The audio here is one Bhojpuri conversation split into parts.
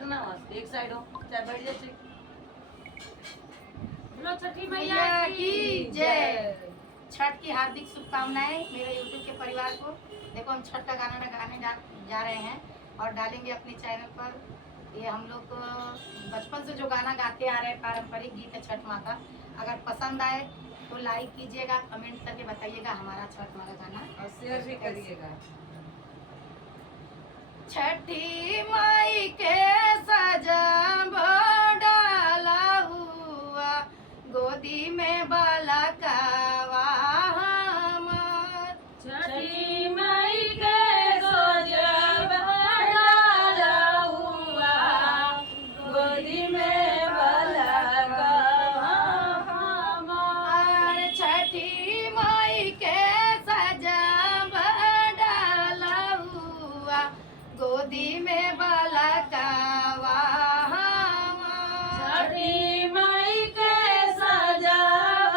करना एक साइड हो चाहे बैठ जाए। बोलो छठी मैया की जय। छठ की हार्दिक शुभकामनाएं मेरे यूट्यूब के परिवार को। देखो हम छठ का गाना गाने जा रहे हैं और डालेंगे अपने चैनल पर। ये हम लोग बचपन से जो गाना गाते आ रहे हैं पारंपरिक गीत है छठ माता। अगर पसंद आए तो लाइक कीजिएगा, कमेंट करके बताइएगा हमारा छठ माता गाना और शेयर भी करिएगा। छठी माई के सजब डाला हुआ गोदी में बालकवा हमार। छठी माई के सजब डाला हुआ गोदी में बालकवा हमार। छठी माई के सजब डाला हुआ गोदी में बालकवा हमार। छठी माई के सजब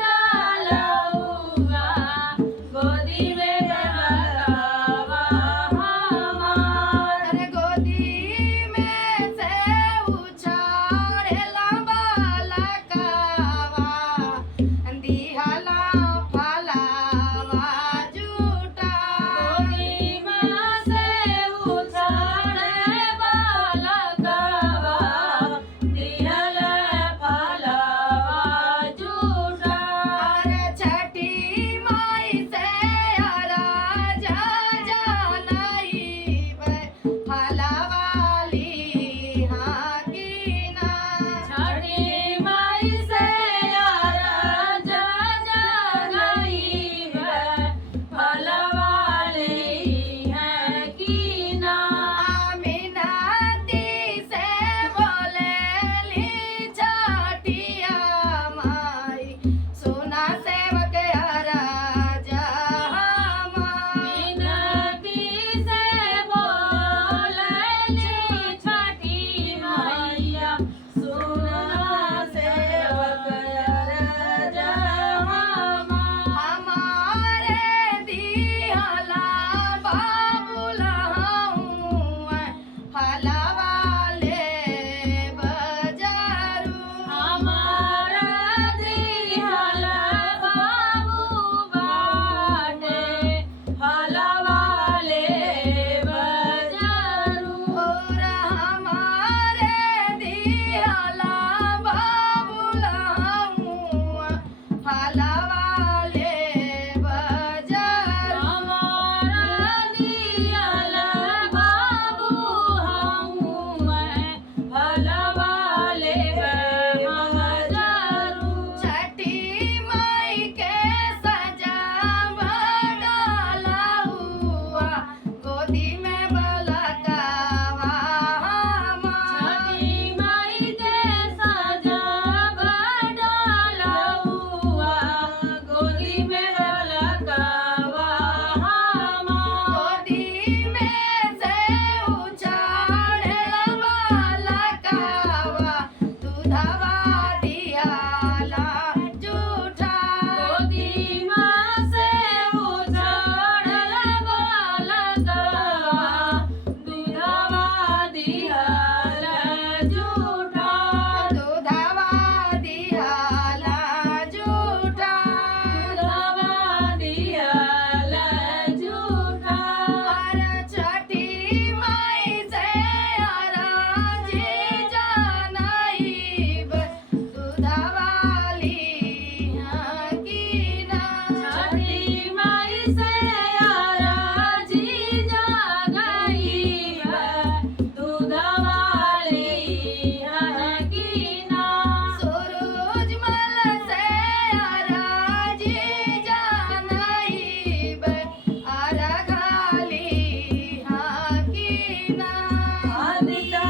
डाला हुआ गोदी में बालकवा हमार। गोदी में से उछाड़ेला बालकवा दिहला फलवा झूठा। गोदी में से उछाड़े बालकवा दिहल फलवा झूठा। छठी माई से राजा जानई फलवाली हाकिना। छठी माई से राजा जानई है फलवाली है कीना। मिनती से बोलेली छठिया माई सुना सेवक राजा हमार। मिनती से बोलली छठी मैया सुना सेवक राजा हमार। हमारे दिहला बाबुला फलवाले बजारू। हमारा दिहल बाबू बाटे फलवाले बजारू। और हमारे दिहला बाबुला फलवाले बजारू। हमारा दिहल बाबू हमुए फलवाले बजारू। छठी माई के सजब डाला हुआ गोदी में बालकवा हमार। छठी माई के सजब डाला हुआ गोदी में बालकवा हमार। गोदी में से उछाड़ेला बालकवा दूधवा दिहला झूठा। गोदी में से उछाड़ल बालकवा दूधवा दिहल झूठा। दूधवा दिहला झूठा। दूधवा दिहल झूठा। और छठी माई से राजी जानई दूधवाली हाकिना। छठी माई से राजी जागई है दूधवाली है कीना। सूरजमल से राजी जानई अरघाली हाकिना। अधिका